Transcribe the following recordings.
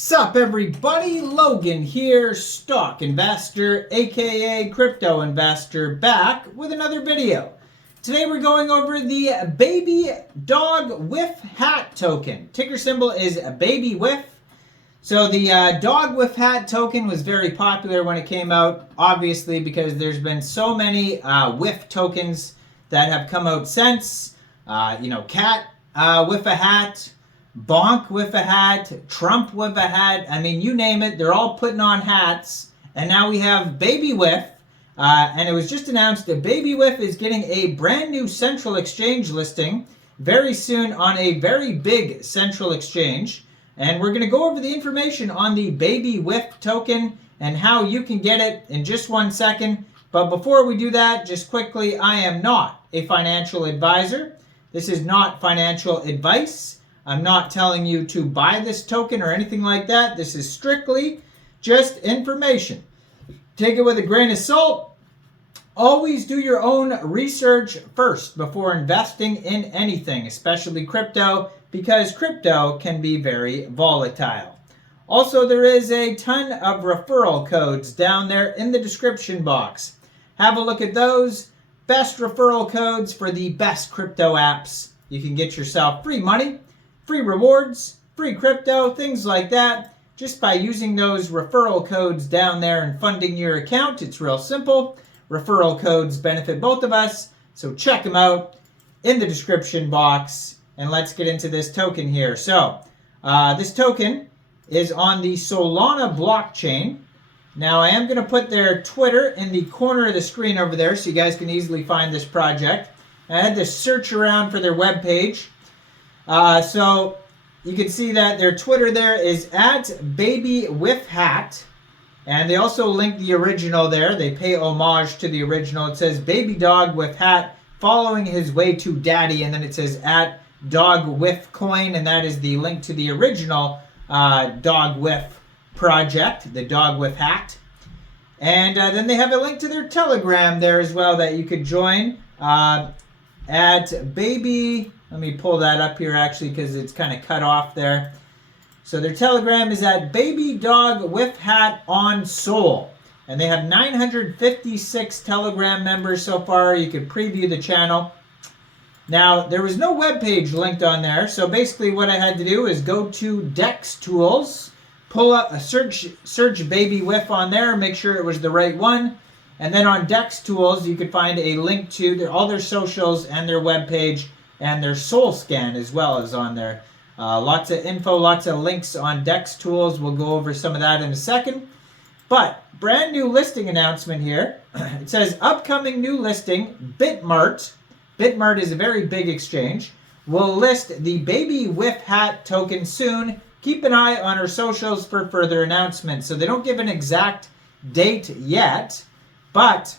Sup everybody, Logan here, stock investor, aka crypto investor, back with another video. Today we're going over the BabyDogWifHat token. Ticker symbol is BABYWIF. So the DogWifHat token was very popular when it came out, obviously because there's been so many WIF tokens that have come out since. Cat with a hat, Bonk with a hat, Trump with a hat. I mean, you name it, they're all putting on hats. And now we have BabyWif. And it was just announced that BabyWif is getting a brand new central exchange listing very soon on a very big central exchange. And we're going to go over the information on the BabyWif token and how you can get it in just 1 second. But before we do that, just quickly, I am not a financial advisor. This is not financial advice. I'm not telling you to buy this token or anything like that. This is strictly just information. Take it with a grain of salt. Always do your own research first before investing in anything, especially crypto, because crypto can be very volatile. Also, there is a ton of referral codes down there in the description box. Have a look at those. Best referral codes for the best crypto apps. You can get yourself free money, free rewards, free crypto, things like that, just by using those referral codes down there and funding your account. It's real simple. Referral codes benefit both of us, so check them out in the description box. And let's get into this token here. So, this token is on the Solana blockchain. Now, I am going to put their Twitter in the corner of the screen over there so you guys can easily find this project. I had to search around for their webpage. So you can see that their Twitter there is at BabyWifHat. And they also link the original there. They pay homage to the original. It says BabyDogWifHat following his way to daddy. And then it says at DogWifCoin. And that is the link to the original DogWif project, the DogWifHat. And then they have a link to their Telegram there as well that you could join at Baby. Let me pull that up here actually because it's kind of cut off there. So their Telegram is at BabyDogWifHat on Sol. And they have 956 Telegram members so far. You can preview the channel. Now, there was no web page linked on there. So basically what I had to do is go to Dex Tools, pull up a search BabyWif on there, make sure it was the right one. And then on Dex Tools, you could find a link to all their socials and their web page. And their Soul Scan as well is on there. Lots of info, lots of links on Dex Tools. We'll go over some of that in a second. But brand new listing announcement here. It says upcoming new listing, BITMART. BITMART is a very big exchange. Will list the BabyWifHat token soon. Keep an eye on our socials for further announcements. So they don't give an exact date yet. But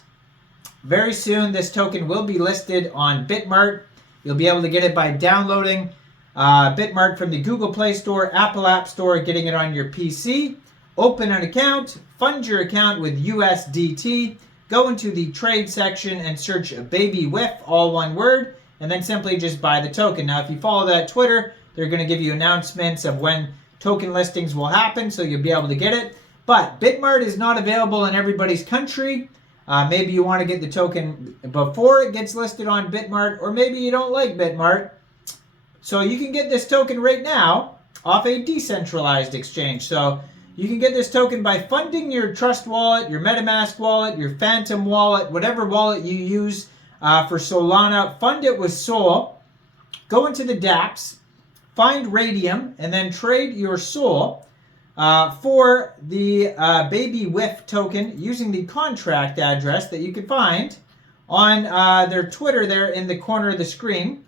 very soon this token will be listed on BITMART. You'll be able to get it by downloading BITMART from the Google Play Store, Apple App Store, getting it on your PC. Open an account, fund your account with USDT, go into the trade section and search BabyWif, all one word, and then simply just buy the token. Now, if you follow that Twitter, they're going to give you announcements of when token listings will happen, so you'll be able to get it. But BITMART is not available in everybody's country. Maybe you want to get the token before it gets listed on BITMART, or maybe you don't like BITMART. So you can get this token right now off a decentralized exchange. So you can get this token by funding your Trust wallet, your MetaMask wallet, your Phantom wallet, whatever wallet you use for Solana. Fund it with Sol. Go into the dApps, find RAYDIUM, and then trade your Sol for the BabyWif token using the contract address that you can find on their Twitter there in the corner of the screen.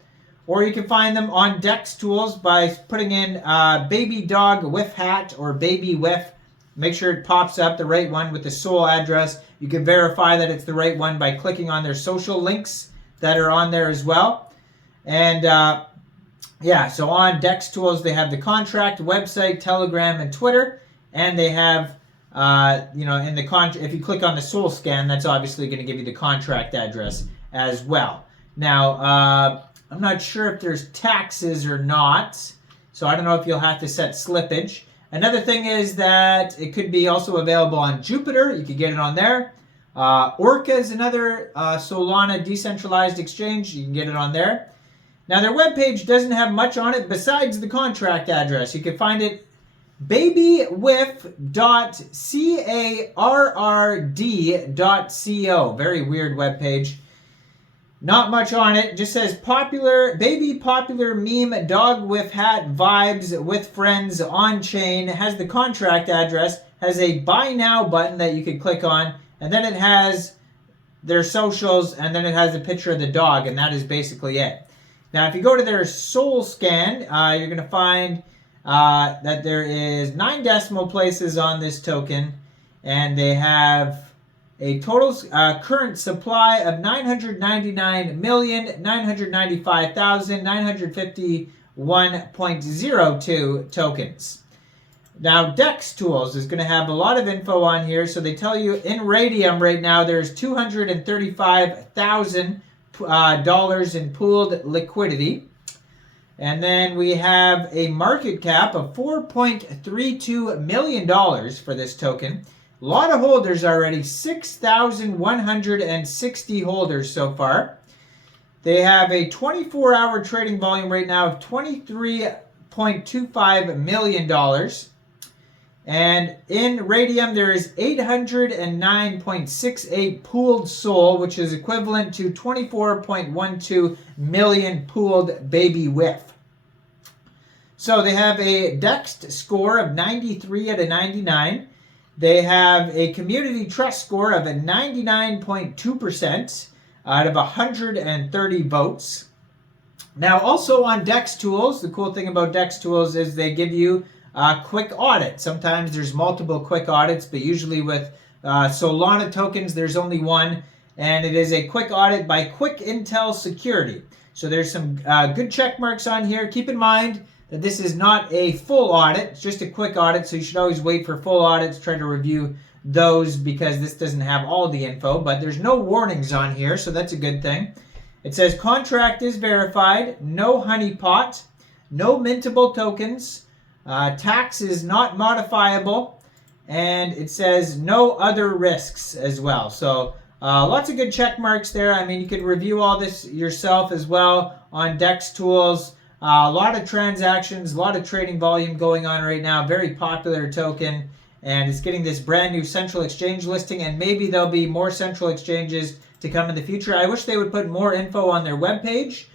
Or you can find them on Dex Tools by putting in BabyDogWifHat or BabyWif. Make sure it pops up the right one with the Sol address. You can verify that it's the right one by clicking on their social links that are on there as well. And yeah, so on Dex Tools, they have the contract, website, Telegram, and Twitter. And they have, in the if you click on the Soul Scan, that's obviously going to give you the contract address as well. Now, I'm not sure if there's taxes or not. So I don't know if you'll have to set slippage. Another thing is that it could be also available on Jupiter. You could get it on there. Orca is another Solana decentralized exchange. You can get it on there. Now, their webpage doesn't have much on it besides the contract address. You can find it BABYWIF.CARRD.CO. Very weird webpage. Not much on it. Just says popular meme dog with hat vibes with friends on chain. It has the contract address. Has a buy now button that you can click on, and then it has their socials, and then it has a picture of the dog, and that is basically it. Now, if you go to their Sol Scan, you're going to find that there is 9 decimal places on this token, and they have a total current supply of 999,995,951.02 tokens. Now, DEX Tools is going to have a lot of info on here. So they tell you in RAYDIUM right now there's $235,000 in pooled liquidity. And then we have a market cap of $4.32 million for this token. A lot of holders already, 6,160 holders so far. They have a 24-hour trading volume right now of $23.25 million. And in RAYDIUM, there is 809.68 pooled SOL, which is equivalent to 24.12 million pooled BABYWIF. So they have a DEX score of 93 out of 99. They have a community trust score of a 99.2% out of 130 votes. Now, also on DEX Tools, the cool thing about DEX Tools is they give you a quick audit. Sometimes there's multiple quick audits, but usually with Solana tokens, there's only one, and it is a quick audit by Quick Intel Security. So there's some good check marks on here. Keep in mind that this is not a full audit. It's just a quick audit, so you should always wait for full audits, try to review those because this doesn't have all the info, but there's no warnings on here, so that's a good thing. It says contract is verified, no honeypot, no mintable tokens, tax is not modifiable, and it says no other risks as well. So lots of good check marks there. I mean, you could review all this yourself as well on DEX Tools. A lot of transactions, a lot of trading volume going on right now. Very popular token, and it's getting this brand new central exchange listing, and maybe there'll be more central exchanges to come in the future. I wish they would put more info on their webpage.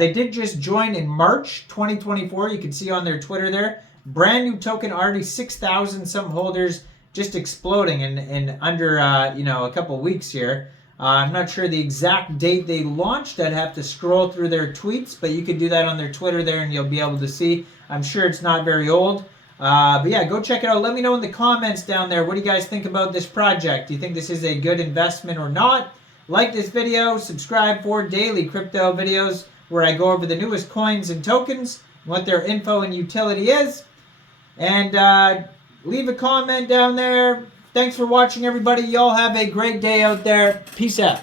They did just join in March 2024. You can see on their Twitter there. Brand new token, already 6,000 some holders, just exploding in under a couple weeks here. I'm not sure the exact date they launched. I'd have to scroll through their tweets, but you could do that on their Twitter there and you'll be able to see. I'm sure it's not very old. But yeah, go check it out. Let me know in the comments down there. What do you guys think about this project? Do you think this is a good investment or not? Like this video, subscribe for daily crypto videos where I go over the newest coins and tokens, what their info and utility is. And leave a comment down there. Thanks for watching, everybody. Y'all have a great day out there. Peace out.